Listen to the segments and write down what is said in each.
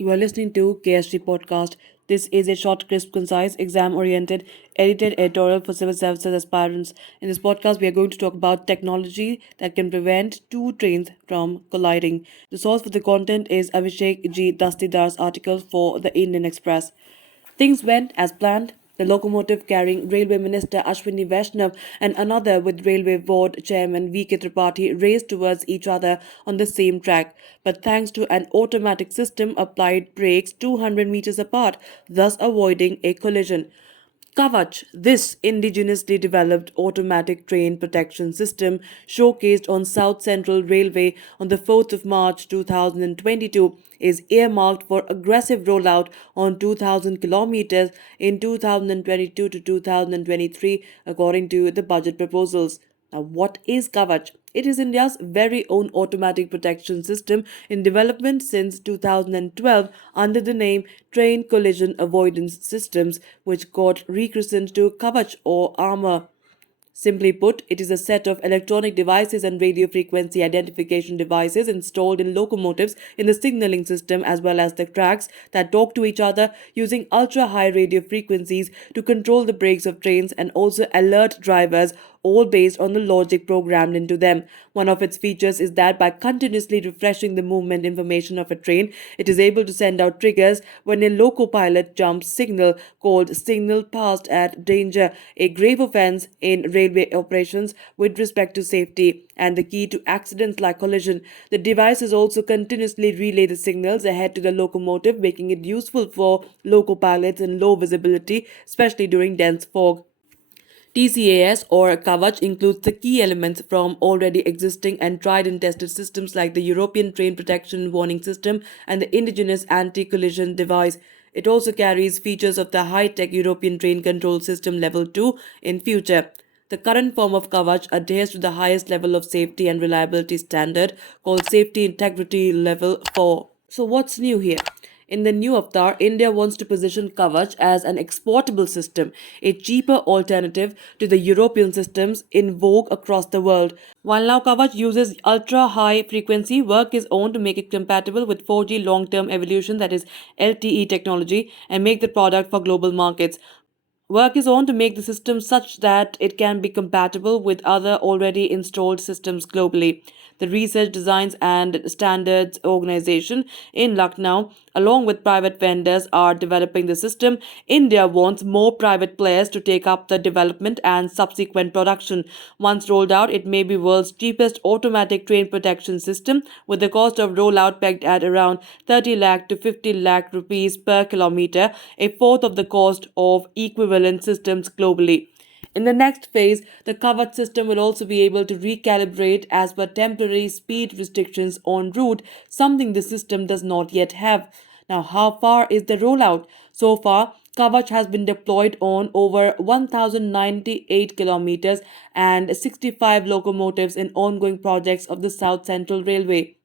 You are listening to KSG Podcast. This is a short, crisp, concise, exam oriented, edited editorial for civil services aspirants. In this podcast, we are going to talk about technology that can prevent two trains from colliding. The source for the content is Abhishek G. Dastidar's article for the Indian Express. Things went as planned. The locomotive carrying Railway Minister Ashwini Vaishnav and another with Railway Board Chairman V.K. Tripathi raced towards each other on the same track, but thanks to an automatic system applied brakes 200 meters apart, thus avoiding a collision. Kavach, this indigenously developed automatic train protection system, showcased on South Central Railway on the 4th of March 2022, is earmarked for aggressive rollout on 2,000 kilometers in 2022 to 2023, according to the budget proposals. Now, what is Kavach? It is India's very own automatic protection system in development since 2012 under the name Train Collision Avoidance Systems, which got rechristened to Kavach or Armor. Simply put, it is a set of electronic devices and radio frequency identification devices installed in locomotives in the signaling system as well as the tracks that talk to each other using ultra high radio frequencies to control the brakes of trains and also alert drivers, all based on the logic programmed into them. One of its features is that by continuously refreshing the movement information of a train, it is able to send out triggers when a loco pilot jumps signal called signal passed at danger, a grave offense in railway operations with respect to safety and the key to accidents like collision. The devices also continuously relay the signals ahead to the locomotive, making it useful for loco pilots in low visibility, especially during dense fog. TCAS or Kavach includes the key elements from already existing and tried and tested systems like the European Train Protection Warning System and the indigenous anti-collision device. It also carries features of the high-tech European Train Control System Level 2 in future. The current form of Kavach adheres to the highest level of safety and reliability standard called Safety Integrity Level 4. So what's new here? In the new avatar, India wants to position Kavach as an exportable system, a cheaper alternative to the European systems in vogue across the world. While now Kavach uses ultra high frequency, work is on to make it compatible with 4G long term evolution, that is LTE technology, and make the product for global markets. Work is on to make the system such that it can be compatible with other already installed systems globally. The Research Designs and Standards Organization in Lucknow, along with private vendors, are developing the system. India wants more private players to take up the development and subsequent production. Once rolled out, it may be world's cheapest automatic train protection system, with the cost of rollout pegged at around 30 lakh to 50 lakh rupees per kilometer, a fourth of the cost of equivalent systems globally. In the next phase, the Kavach system will also be able to recalibrate as per temporary speed restrictions en route, something the system does not yet have. Now, how far is the rollout? So far, Kavach has been deployed on over 1098 kilometers and 65 locomotives in ongoing projects of the South Central Railway.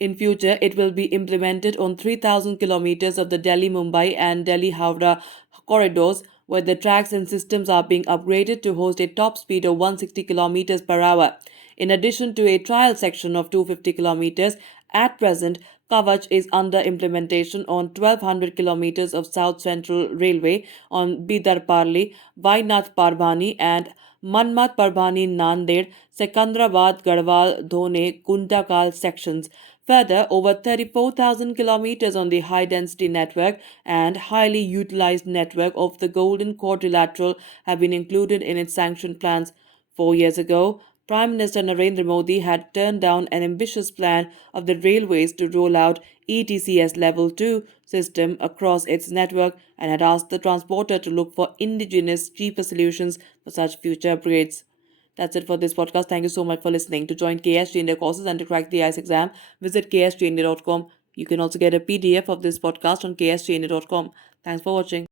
In future, it will be implemented on 3,000 kilometers of the Delhi-Mumbai and Delhi-Howrah corridors, where the tracks and systems are being upgraded to host a top speed of 160 kilometers per hour. In addition to a trial section of 250 kilometers, at present, Kavach is under implementation on 1200 kilometers of South Central Railway on Bidar Parli, Vainath Parbhani, and Manmat Parbhani Nanded, Sekandrabad Garhwal Dhone Kundakal sections. Further, over 34,000 kilometers on the high density network and highly utilized network of the Golden Quadrilateral have been included in its sanction plans. 4 years ago, Prime Minister Narendra Modi had turned down an ambitious plan of the railways to roll out ETCS Level 2 system across its network and had asked the transporter to look for indigenous, cheaper solutions for such future upgrades. That's it for this podcast. Thank you so much for listening. To join KSG India courses and to crack the ICE exam, visit ksgindia.com. You can also get a PDF of this podcast on ksgindia.com. Thanks for watching.